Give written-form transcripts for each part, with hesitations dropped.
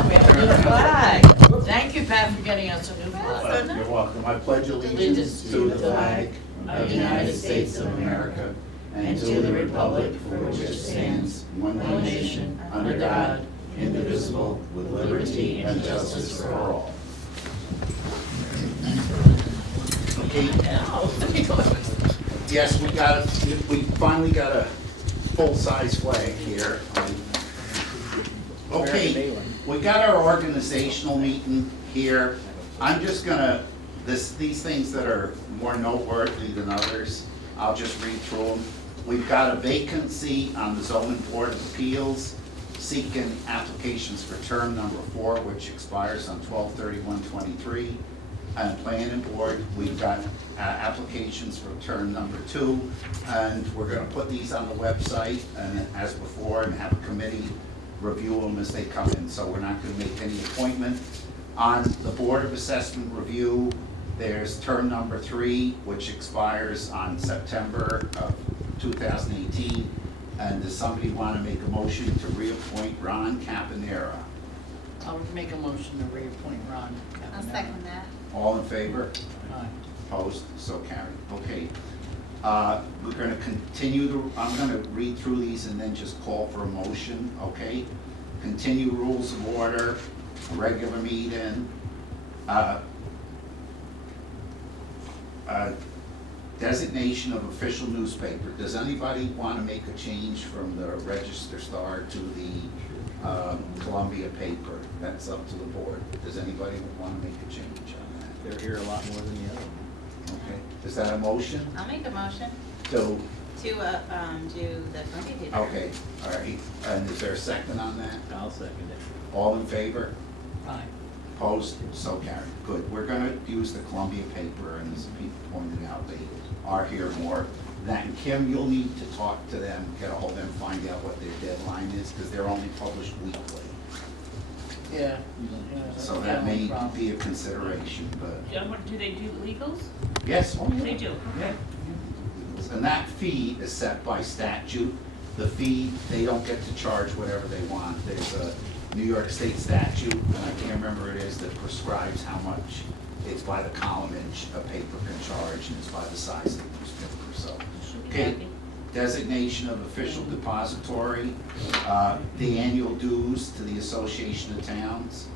Wow, we have a new flag. Thank you, Pat, for getting us a new flag. You're welcome. I pledge allegiance to the flag of the United States of America and to the republic for which it stands, one nation, under God, indivisible, with liberty and justice for all. Okay. Yes, we finally got a full-size flag here. Okay, we got our organizational meeting here. I'm just gonna, these things that are more noteworthy than others, I'll just read through them. We've got a vacancy on the zoning board of appeals, seeking applications for term number 4, which expires on 12/31/23. And planning board, we've got applications for term number 2, and we're gonna put these on the website and as before, and have a committee review them as they come in, so we're not gonna make any appointment. On the Board of Assessment Review, there's term number 3, which expires on September of 2018. And does somebody want to make a motion to reappoint Ron Caponera? I would make a motion to reappoint Ron. I'll second that. All in favor? Aye. Opposed? So carried. Okay. We're going to continue, I'm going to read through these and then just call for a motion, okay? Continue rules of order, regular meeting, designation of official newspaper. Does anybody want to make a change from the Register Star to the Columbia paper? That's up to the board. Does anybody want to make a change on that? They're here a lot more than the other one. Okay. Is that a motion? I'll make a motion So, to do the Columbia paper. okay, all right. And is there a second on that? I'll second it. All in favor? Aye. Opposed? So carried. Good. We're going to use the Columbia paper, and as people pointed out, they are here more. That, and Kim, you'll need to talk to them, get a hold of them, find out what their deadline is, because they're only published weekly. Yeah. So that may be a consideration, but Yeah, what, do they do legals? yes. Oh, yeah. They do, okay. And that fee is set by statute. The fee, they don't get to charge whatever they want. There's a New York State statute, and I can't remember what it is, that prescribes how much. It's by the column inch a paper can charge, and it's by the size of the newspaper, so. Should be Okay, happy. designation of official depository, the annual dues to the Association of Towns.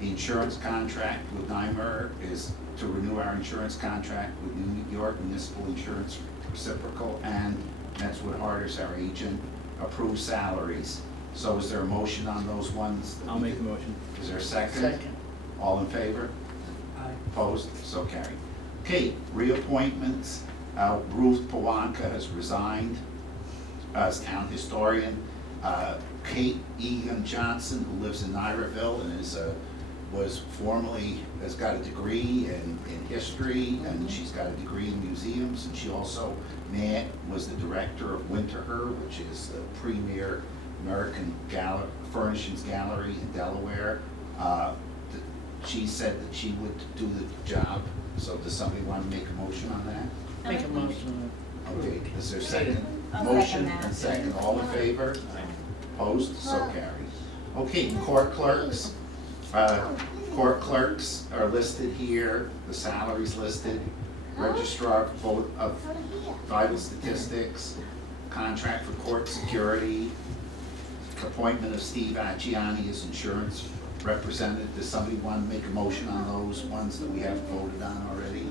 The insurance contract with NYMER is to renew our insurance contract with New York Municipal Insurance Reciprocal, and that's what Harder's our agent. Approved salaries. So is there a motion on those ones? I'll make the motion. Is there a second? Second. All in favor? Aye. Opposed? So carried. Okay, reappointments. Ruth Pawanka has resigned as town historian. Kate Egan Johnson, who lives in Nigerville and has got a degree in history, and she's got a degree in museums, and she also was the director of Winterher, which is the premier American furnishings gallery in Delaware. She said that she would do the job, so does somebody want to make a motion on that? Make a motion. Okay, is there a second? I'll Motion second that. and second, all in favor? Opposed, so carried. Okay, court clerks. Court clerks are listed here, the salaries listed. Registrar of Vital Statistics, contract for court security, appointment of Steve Acciani as insurance representative. Does somebody want to make a motion on those ones that we haven't voted on already?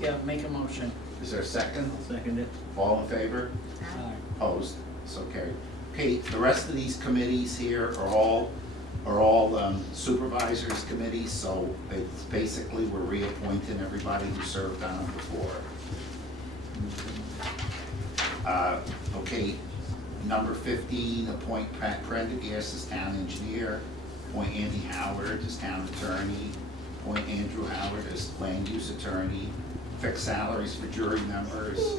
Yeah, make a motion. Is there a second? I'll second it. All in favor? Aye. Opposed? So carried. Okay, the rest of these committees here are all supervisors committees, so it's basically we're reappointing everybody who served on them before. Okay, number 15, appoint Pat Prendergast as town engineer, appoint Andy Howard as town attorney, appoint Andrew Howard as land use attorney, fix salaries for jury members,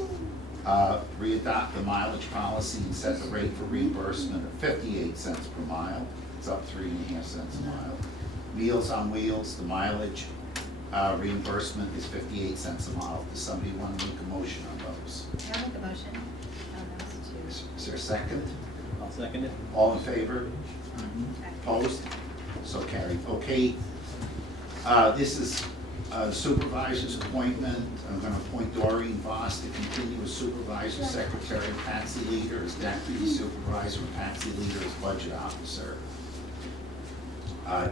readopt the mileage policy and set the rate for reimbursement at 58 cents per mile. It's up 3.5 cents a mile. Meals on Wheels, the mileage reimbursement is 58 cents a mile. Does somebody want to make a motion on those? I'll make a motion on those two. Is there a second? I'll second it. All in favor? Mhm. Okay. Opposed? So carried. Okay, this is supervisor's appointment. I'm gonna appoint Doreen Voss to continue as supervisor, secretary, Patsy Leader as deputy supervisor, and Patsy Leader as budget officer.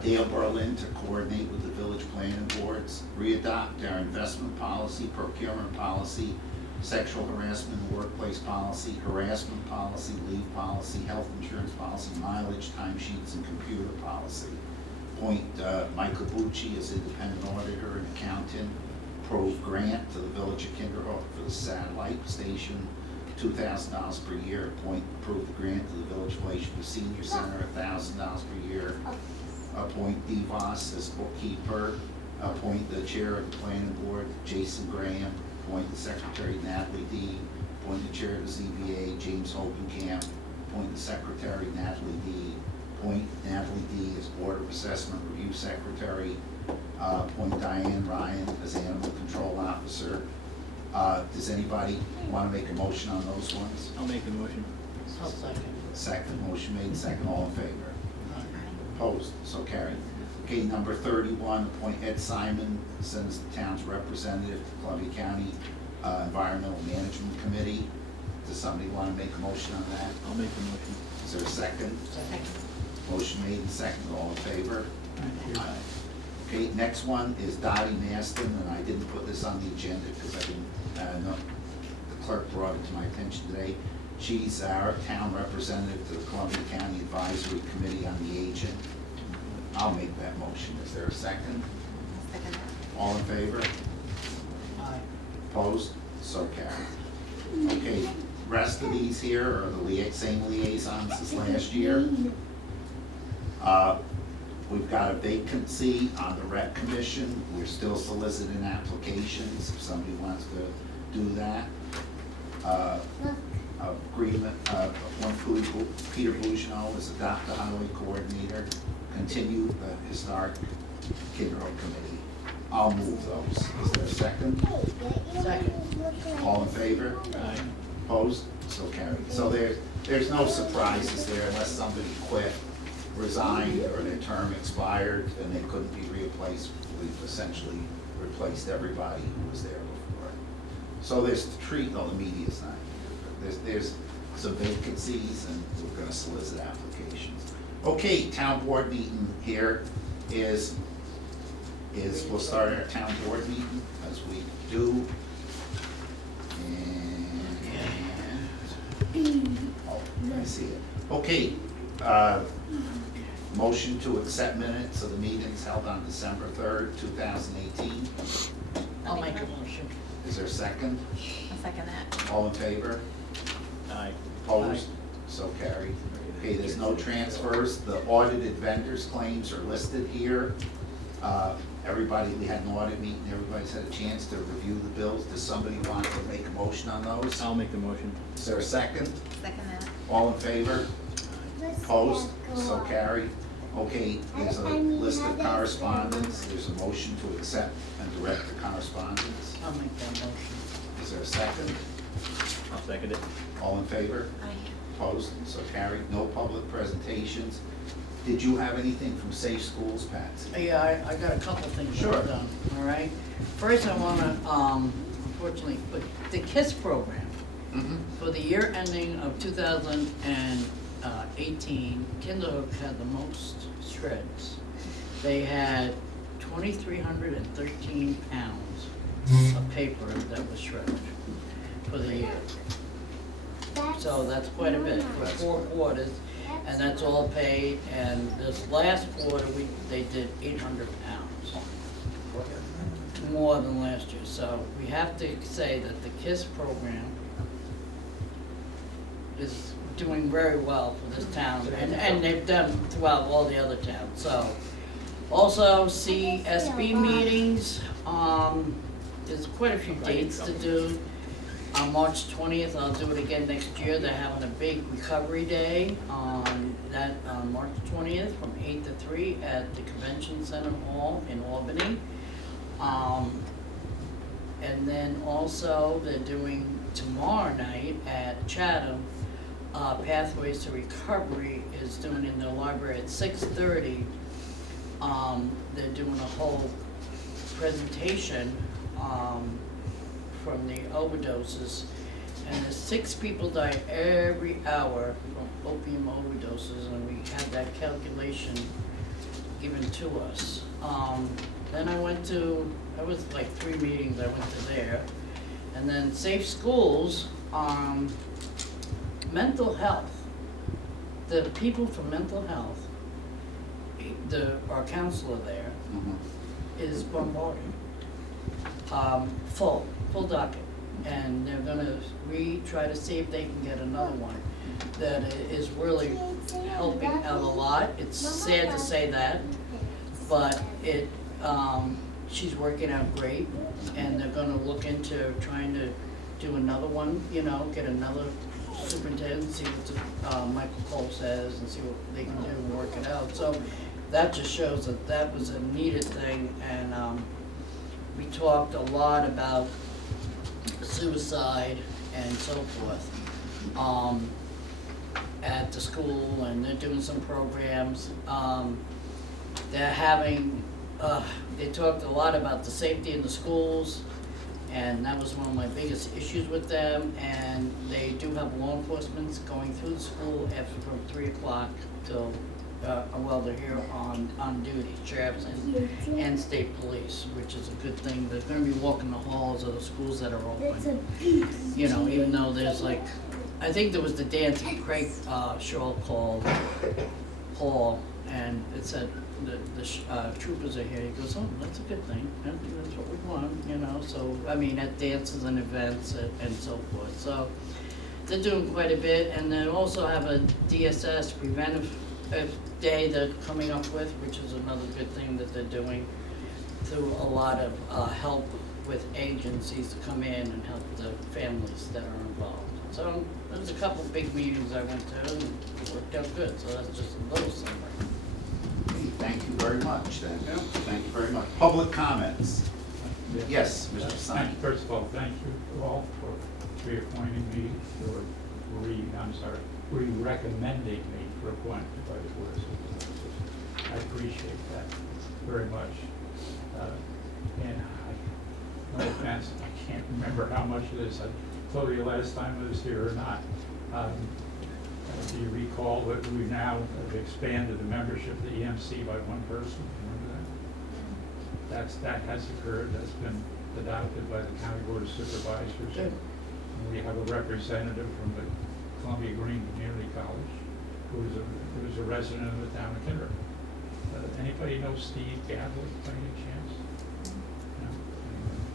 Dale Berlin to coordinate with the village planning boards, readopt our investment policy, procurement policy, sexual harassment in the workplace policy, harassment policy, leave policy, health insurance policy, mileage, timesheets, and computer policy. Appoint Michael Bucci as independent auditor and accountant. Approve grant to the village of Kinderhook for the satellite station, $2,000 per year. Approve the grant to the village of Glacier Senior Center, $1,000 per year. Appoint DeVos as bookkeeper. Appoint the chair of the planning board, Jason Graham. Appoint the secretary, Natalie D. Appoint the chair of the ZBA, James Hogenkamp. Appoint the secretary, Natalie D. Appoint Natalie D. as board of assessment review secretary. Appoint Diane Ryan as animal control officer. Does anybody want to make a motion on those ones? I'll make the motion. I'll second. Second, motion made, second, all in favor? Opposed, so carried. Okay, number 31, appoint Ed Simon as the town's representative to Columbia County Environmental Management Committee. Does somebody want to make a motion on that? I'll make the motion. Is there a second? Second. Motion made and second, all in favor? Aye. Okay, next one is Dottie Maston, and I didn't put this on the agenda because I didn't know, the clerk brought it to my attention today. She's our town representative to the Columbia County Advisory Committee on the Aging. I'll make that motion. Is there a second? Second that. All in favor? Aye. Opposed? So carried. Okay, rest of these here are the same liaisons as last year. We've got a vacancy on the rec commission. We're still soliciting applications if somebody wants to do that. Agreement, appoint Peter Bougeneau as adopt the highway coordinator, continue the historic Kinderhook committee. I'll move those. Is there a second? Second. All in favor? Aye. Opposed? So carried. So there's no surprises there unless somebody quit, resigned, or their term expired and they couldn't be replaced. We've essentially replaced everybody who was there before. So there's the media's not here. There's some vacancies and we're gonna solicit applications. Okay, town board meeting here is we'll start our town board meeting as we do. Oh, I see it. Okay, motion to accept minutes of the meetings held on December 3rd, 2018. I'll make a motion. Is there a second? I'll second that. All in favor? Aye. Opposed? So carried. Okay, there's no transfers. The audited vendors claims are listed here. We had an audit meeting, everybody's had a chance to review the bills. Does somebody want to make a motion on those? I'll make the motion. Is there a second? Second that. All in favor? Opposed? So carried. Okay, there's a list of correspondence. There's a motion to accept and direct the correspondence. I'll make that motion. Is there a second? I'll second it. All in favor? Aye. Opposed? So carried. No public presentations. Did you have anything from Safe Schools, Patsy? Yeah, I got a couple things Sure. done, all right? First, I wanna, unfortunately, put the KISS program. Mm-hmm. For the year ending of 2018, Kinderhook had the most shreds. They had 2,313 pounds of paper that was shredded for the year. So that's quite a bit for 4 quarters, and that's all paid. And this last quarter, they did 800 pounds, more than last year. So we have to say that the KISS program is doing very well for this town, and they've done throughout all the other towns. So also CSB meetings, there's quite a few dates to do. On March 20th, I'll do it again next year. They're having a big recovery day on March 20th from 8 to 3 at the Convention Center Hall in Albany. And then also they're doing tomorrow night at Chatham, Pathways to Recovery is doing in the library at 6:30. They're doing a whole presentation, from the overdoses. And there's 6 people die every hour from opium overdoses, and we had that calculation given to us. Then I was like 3 meetings I went to there. And then Safe Schools, mental health. The people from mental health, our counselor there Mhm. is bombarded. Full docket. And they're gonna try to see if they can get another one that is really helping out a lot. It's sad to say that, but she's working out great, and they're gonna look into trying to do another one, get another superintendent, see what Michael Cole says, and see what they can do and work it out. So that just shows that was a needed thing, and we talked a lot about suicide and so forth at the school, and they're doing some programs. They're having, they talked a lot about the safety in the schools, and that was one of my biggest issues with them. And they do have law enforcement going through the school from 3 o'clock till, they're here on duty, sheriffs and state police, which is a good thing. They're gonna be walking the halls of the schools that are open. Even though there's I think there was the dance that Craig Shaw called Paul, and it said the troopers are here. He goes, oh, that's a good thing. I think that's what we want, so, at dances and events and so forth. So they're doing quite a bit, and they also have a DSS preventive day they're coming up with, which is another good thing that they're doing through a lot of help with agencies to come in and help the families that are involved. So there's a couple big meetings I went to, and it worked out good, so that's just a little summary. Thank you very much, then. Yeah. Thank you very much. Public comments? Yes, Mr. Stein. First of all, thank you all for reappointing me, re-recommending me for appointment by the Board of Supervisors. I appreciate that very much. And no offense, I can't remember how much it is. I told you last time I was here or not. Do you recall that we now have expanded the membership of the EMC by 1 person? Remember that? That has occurred. That's been adopted by the County Board of Supervisors. Good. And we have a representative from the Columbia Green Community College who is a resident of the town of Kinder. Anybody know Steve Gadley by any chance? No?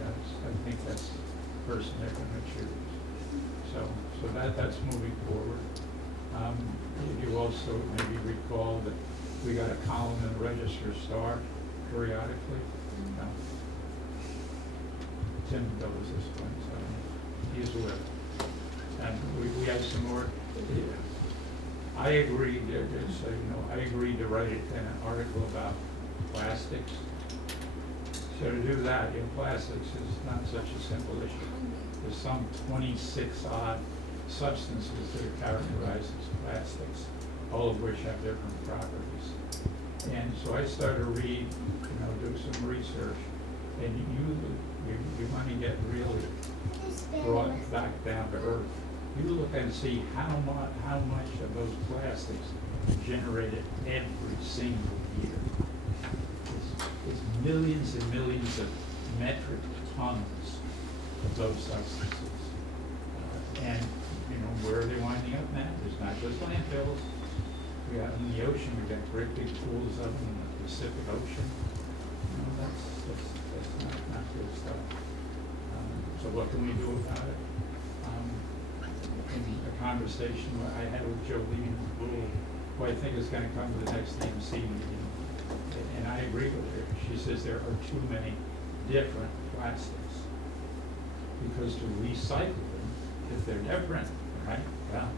I think that's the person they're going to choose. So that's moving forward. You also maybe recall that we got a column in the Register Star periodically. No. Tim knows this one, so he's aware. And we have some more. I agreed, I agreed to write an article about plastics. So to do that, plastics is not such a simple issue. There's some 26 odd substances that are characterized as plastics, all of which have different properties. And so I started to read, do some research, and you want to get really brought back down to earth. You look and see how much of those plastics are generated every single year. It's millions and millions of metric tons of those substances. And where are they winding up now? There's not just landfills. We have in the ocean, we've got great big pools of them in the Pacific Ocean. That's not good stuff. So what can we do about it? In a conversation I had with Jolene Bull, who I think is going to come to the next EMC meeting, and I agree with her. She says there are too many different plastics, because to recycle them, if they're different, right? Well,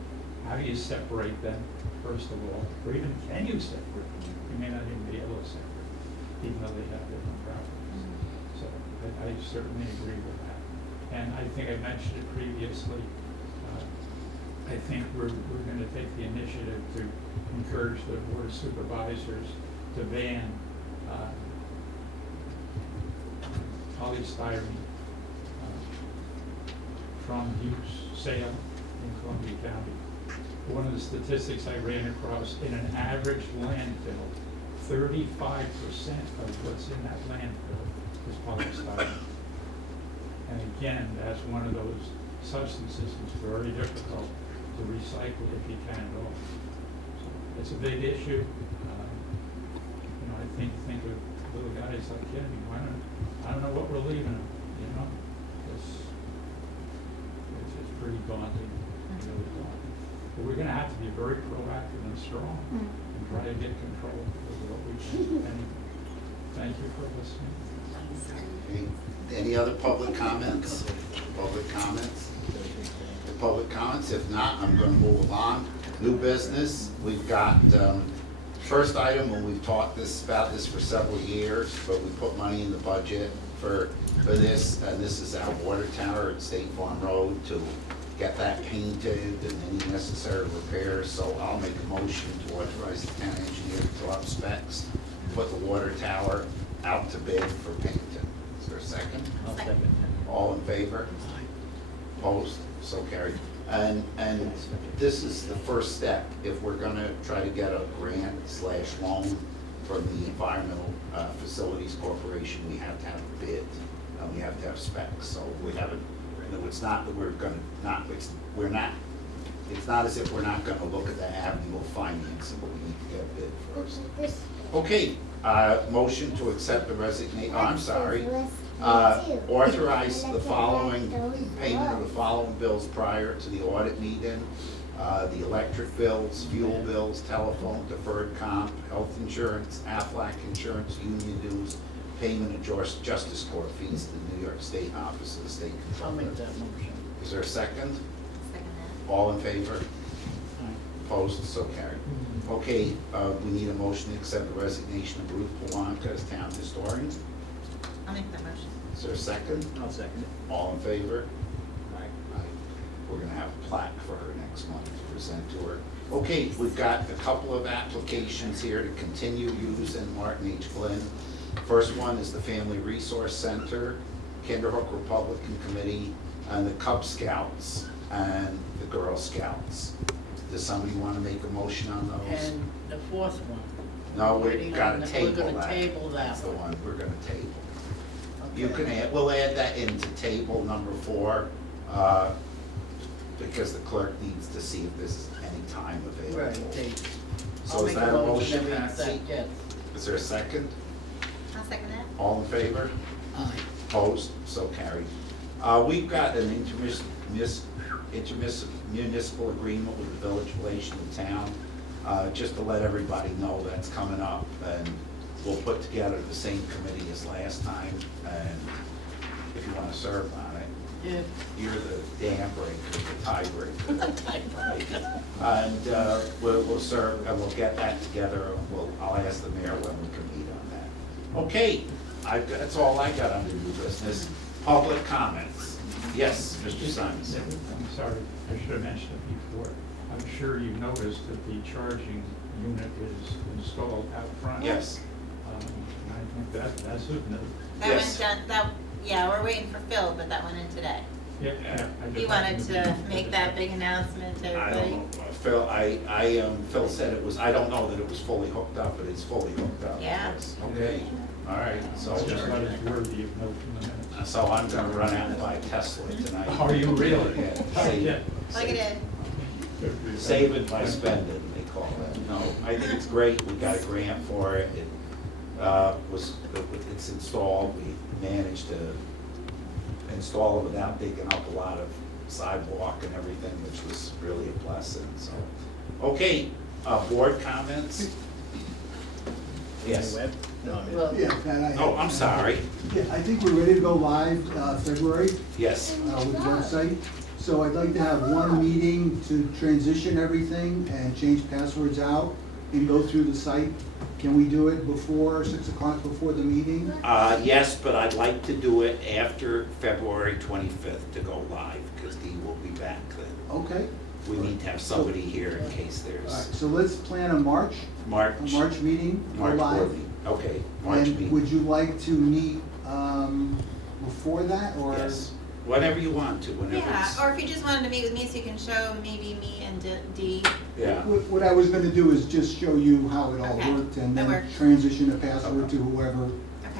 how do you separate them, first of all? Or even can you separate them? You may not even be able to separate them, even though they have different properties. So I certainly agree with that. And I think I mentioned it previously. I think we're gonna take the initiative to encourage the board of supervisors to ban polystyrene from use, sale in Columbia County. One of the statistics I ran across, in an average landfill, 35% of what's in that landfill is polystyrene. And again, that's one of those substances that's very difficult to recycle if you can at all. So it's a big issue. You know, I think of little guys like him, I don't know what we're leaving them, you know? It's pretty daunting, really daunting. But we're gonna have to be very proactive and strong and try to get control of what we can. And thank you for listening. Any other public comments? Public comments? Public comments? If not, I'm gonna move along. New business, we've got, first item, and we've talked about this for several years, but we put money in the budget for this, and this is our water tower at State Farm Road to get that painted and any necessary repairs. So I'll make a motion to authorize the town engineer to draw up specs, put the water tower out to bid for painting. Is there a second? I'll second that. All in favor? Opposed? So carried. And this is the first step. If we're gonna try to get a grant/loan from the Environmental Facilities Corporation, we have to have a bid, and we have to have specs. So we haven't, you know, it's not that we're gonna not, it's not as if we're not gonna look at the avenue of financing, but we need to get a bid first. Okay, motion to accept the resignation, I'm sorry. Authorize the following, payment of the following bills prior to the audit meeting. The electric bills, fuel bills, telephone, deferred comp, health insurance, Aflac insurance, union dues, payment of justice court fees to the New York State Office of the State I'll Controller. make that motion. Is there a second? Second All in favor? Opposed? So carried. Okay, we need a motion to accept the resignation of Ruth Polanka as town historian. that. I'll make that motion. Is there a second? I'll second it. All in favor? Aye. Aye. We're gonna have a plaque for her next month to present to her. Okay, we've got a couple of applications here to continue using Martin H. Flynn. First one is the Family Resource Center, Kinderhook Republican Committee, and the Cub Scouts and the Girl Scouts. Does somebody want to make a motion on those? And the fourth one. No, Waiting we've on got to that. table We're that. gonna table that That's the one. one we're gonna table. You Okay. can add, we'll add that into table number 4, because the clerk needs to see if there's any time available. Right, date. So I'll is make that a motion motion, that we Patsy? accept, yes. Is there a second? I'll second that. All in favor? Aye. Opposed? So carried. We've got an intermunicipal agreement with the Village of Relation to Town. Just to let everybody know that's coming up, and we'll put together the same committee as last time, and if you want to serve on it, Yeah. you're the dam breaker, the tie breaker. Typo. And we'll serve, and we'll get that together, and I'll ask the mayor when we can meet on that. Okay, that's all I got under new business. Public comments. Yes, Mr. Simons. I'm sorry, I should have mentioned it before. I'm sure you noticed that the charging unit is installed out front. Yes. And I think that's good news. That Yes. went down, yeah, we're waiting for Phil, but that went in today. Yeah, I just He wanted happened to be- make that big announcement to I everybody. don't know, Phil said it was, I don't know that it was fully hooked up, but it's fully hooked up. Yeah. Yes. Okay, all right, So just let us worthy of note in the minutes. so I'm gonna run out and buy a Tesla tonight. Are you really? Yeah, save it. Plug it in. Save it by spending, they call it. No, I think it's great, we got a grant for it, it's installed, we managed to install it without digging up a lot of sidewalk and everything, which was really a blessing, so. Okay, board comments? Yes. Webb? No, I'm in. Well, Yeah, Pat, Oh, I'm sorry, Yeah, I think we're ready to go live February yes. with the website. So I'd like to have one meeting to transition everything and change passwords out and go through the site. Can we do it before 6 o'clock before the meeting? Yes, but I'd like to do it after February 25th to go live, because Dee will be back then. Okay, we need to have somebody here in case All right, there's so let's plan a March March. meeting, go March live. board meeting. Okay, March And meeting. would you like to meet before that, or? Yes, whenever you want to, whenever Yeah, it's, or if you just wanted to meet with me so you can show maybe me and Dee. yeah. What I was gonna do is just show you how it all Okay, worked and that then works. transition the password to whoever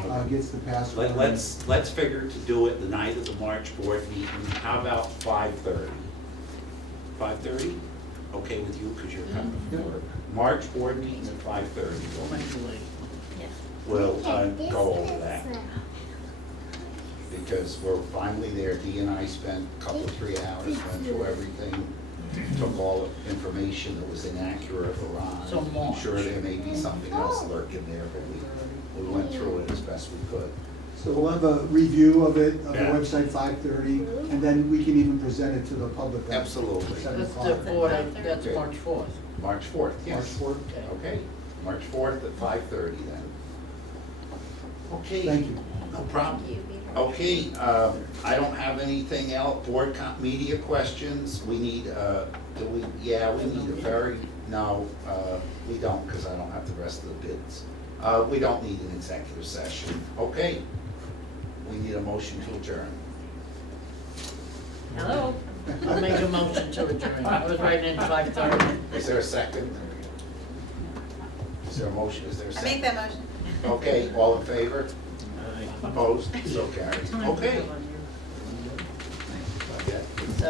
Okay. gets the password. Let's figure to do it the night of the March board meeting. How about 5:30? 5:30? Okay with you, because you're coming from work. March board meeting at 5:30. Don't make it late. Yeah. We'll go over that. Because we're finally there. Dee and I spent a couple, 3 hours, went through everything, took all the information that was inaccurate or wrong. So March. I'm sure there may be something else lurking there, but we went through it as best we could. So we'll have a review of it, of the Yeah. website, 5:30, and then we can even present it to the public. at Absolutely. 7 That's o'clock. the board, that's March 4th. March 4th, yes. March 4th. Okay, March 4th at 5:30 then. Okay. Thank you. No problem. Thank you, Peter. Okay, I don't have anything else. Board media questions, we need, we need a very, no, we don't, because I don't have the rest of the bids. We don't need an executive session. Okay. We need a motion to adjourn. Hello? I'll make a motion to adjourn. I was writing in 5:30. Is there a second? Is there a motion? Is there a I second? make that motion. Okay, all in favor? Opposed? So carried. Okay.